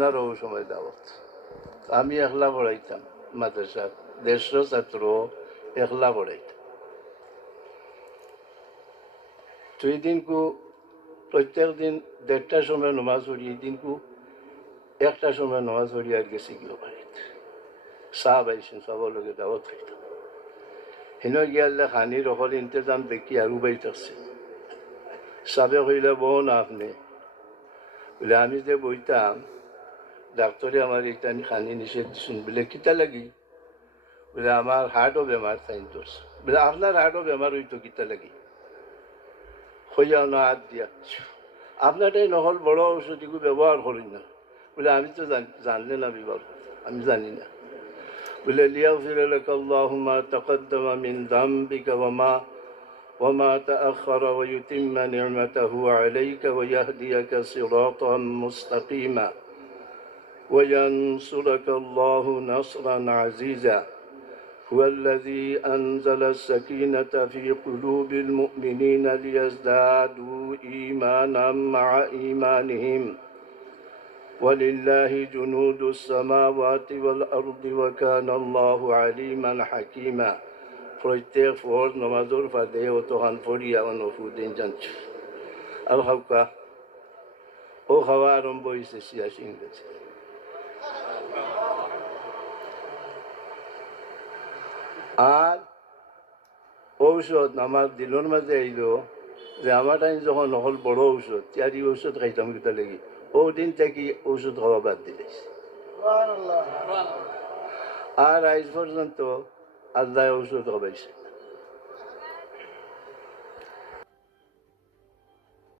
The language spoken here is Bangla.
আপনারও সময় দাওয়াত। আমি একলা পড়াইতাম মাদ্রাসা, 150 ছাত্র একলা পড়াইতাম। দুই দিনকু প্রত্যেক দিন 1:30টার সময় নমাজ পড়ি, এই দিনকু 1টার সময় নমাজ পড়ি আর গেছি গিয়ে বাড়িতে। চাহ পাইছেন, চাবর লগে দাওয়াত খাইতাম। হেন গিয়ালে খানির অকল ইন্তজাম দেখি আৰু বাইতাছে। চাবে কইলে বহ না আপনি বলে, আমি যে বইতাম ডাক্তারে আমার এটা খানি নিষেধ দিচ্ছেন। বলে কিতা লাগি? বলে আমার হার্টও বেমার তাই ধরছে। বলে আপনার হার্টও বেমার হইতো কিতা লাগি? হইয়া না হাত দিয়া আপনারটাই নহল বড় ঔষধ এগুলো ব্যবহার করি না। বলে আমি তো জানলে না বিবার, আমি জানি না। বলে লিয়াগফির লাকা আল্লাহু মা তাকদ্দামা মিন যামবিকা ওয়া মা তাআখারা ওয়া ইউতিম্মা নি'মাতাহু আলাইকা ওয়া ইয়াহদিয়াকা সিরাতাম মুস্তাকিমা ওয়া ইয়ানসুরাকা আল্লাহু নাসরান আজিজা هو الذي أنزل السكينة في قلوب المؤمنين ليزدادوا إيمانا مع إيمانهم ولله جنود السماوات والأرض وكان الله عليما حكيما. প্রত্যেক ফরজ নমাজের ফাঁদে অতখান ফরিয়া নফুদিন জানছ আর খাওয়া ও খাওয়া আরম্ভ হয়েছে 86 ইংরেজি। আর ঔষধ আমার দিলর মাঝে আইল যে আমার টাইম যখন নহল বড় ঔষধ, তিয়ারি ঔষধ খাইতাম কিতা লাগি, ও দিন থেকে ঔষধ খাওয়া বাদ দিলাইছে। আর আজ পর্যন্ত আল্লাহ ঔষধ খাওয়াইছে।